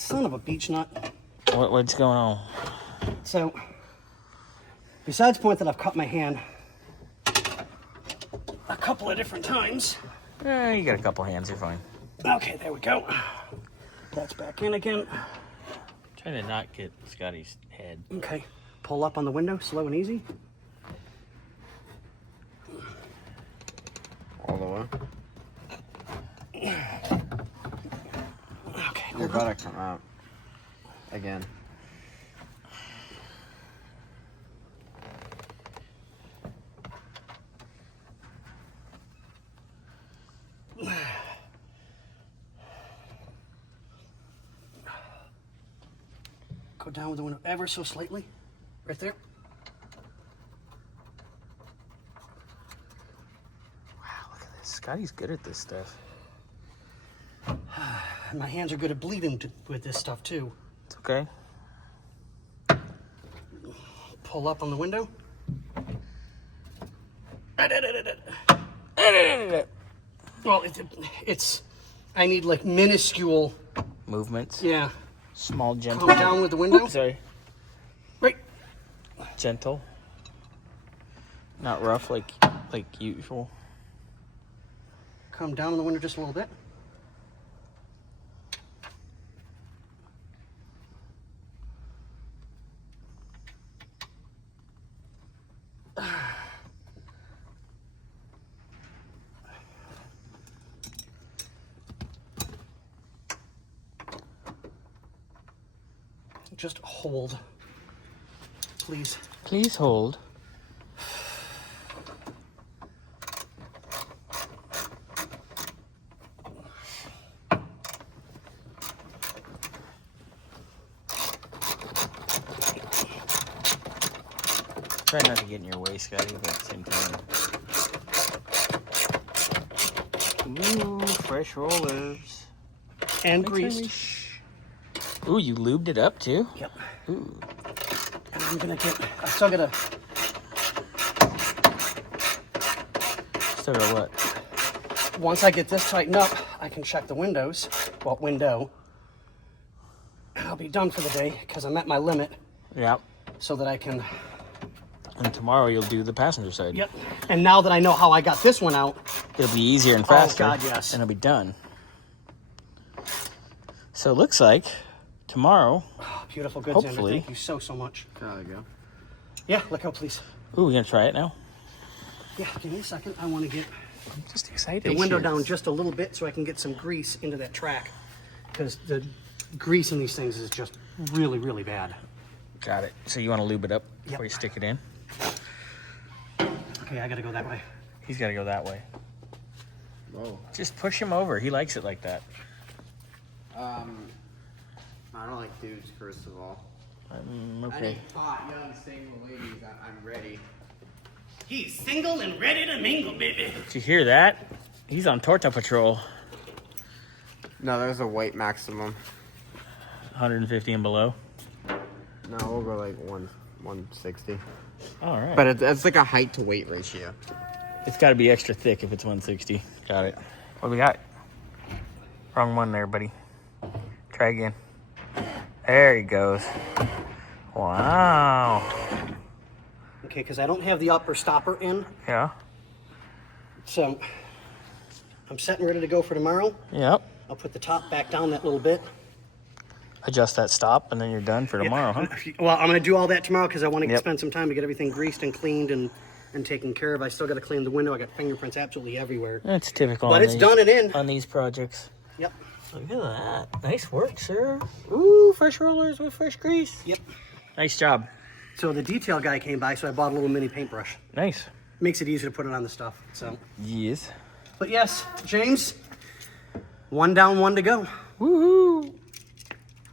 Son of a beech nut. What's going on? So, besides the point that I've cut my hand a couple of different times. You got a couple hands, you're fine. Okay, there we go. That's back in again. Trying to not get Scotty's head. Okay, pull up on the window, slow and easy. All the way. Okay, You're about to come out. Again. Go down with the window ever so slightly. Right there. Wow, look at this. Scotty's good at this stuff. And my hands are good at bleeding with this stuff too. It's okay. Pull up on the window. Well, it's I need like minuscule Movements. Yeah. Small, gentle. Calm down with the window. Oops, sorry. Right. Gentle. Not rough like usual. Come down on the window just a little bit. Just hold, please. Please hold. Try not to get in your way, Scotty, but at the same time. Ooh, fresh rollers. And greased. Ooh, you lubed it up too? Yep. Ooh. And I'm gonna I still gotta. Still got what? Once I get this tightened up, I can check the windows. Well, window. And I'll be done for the day because I'm at my limit. Yep. So that I can. And tomorrow you'll do the passenger side. Yep. And now that I know how I got this one out. It'll be easier and faster. Oh, God, yes. And it'll be done. So it looks like tomorrow. Oh, beautiful goods, Hopefully. Andrew. Thank you so much. There we go. Yeah, look out, please. Ooh, we gonna try it now? Yeah, give me a second. I want to get I'm just excited. the window down just a little bit so I can get some grease into that track. Because the grease in these things is just really, really bad. Got it. So you want to lube it up before Yep. you stick it in? Okay, I gotta go that way. He's got to go that way. Whoa. Just push him over. He likes it like that. I don't like dudes, first of all. Okay. Any hot, young, single ladies, I'm ready. He's single and ready to mingle, baby. Did you hear that? He's on Torta Patrol. No, there's a weight maximum. 150 and below. No, we'll go like 160. All right. But it's like a height to weight ratio. It's got to be extra thick if it's 160. Got it. What do we got? Wrong one there, buddy. Try again. There he goes. Wow. Okay, because I don't have the upper stopper in. Yeah. So I'm set and ready to go for tomorrow. Yep. I'll put the top back down that little bit. Adjust that stop, and then you're done for tomorrow, huh? Well, I'm going to do all that tomorrow because I want to Yep. spend some time to get everything greased and cleaned and taken care of. I still got to clean the window. I got fingerprints absolutely everywhere. That's typical. But on it's these, done and in. on these projects. Yep. Look at that. Nice work, sir. Ooh, fresh rollers with fresh grease. Yep. Nice job. So the detail guy came by, so I bought a little mini paintbrush. Nice. Makes it easier to put it on the stuff. So. Yes. But yes, James, one down, one to go. Woohoo.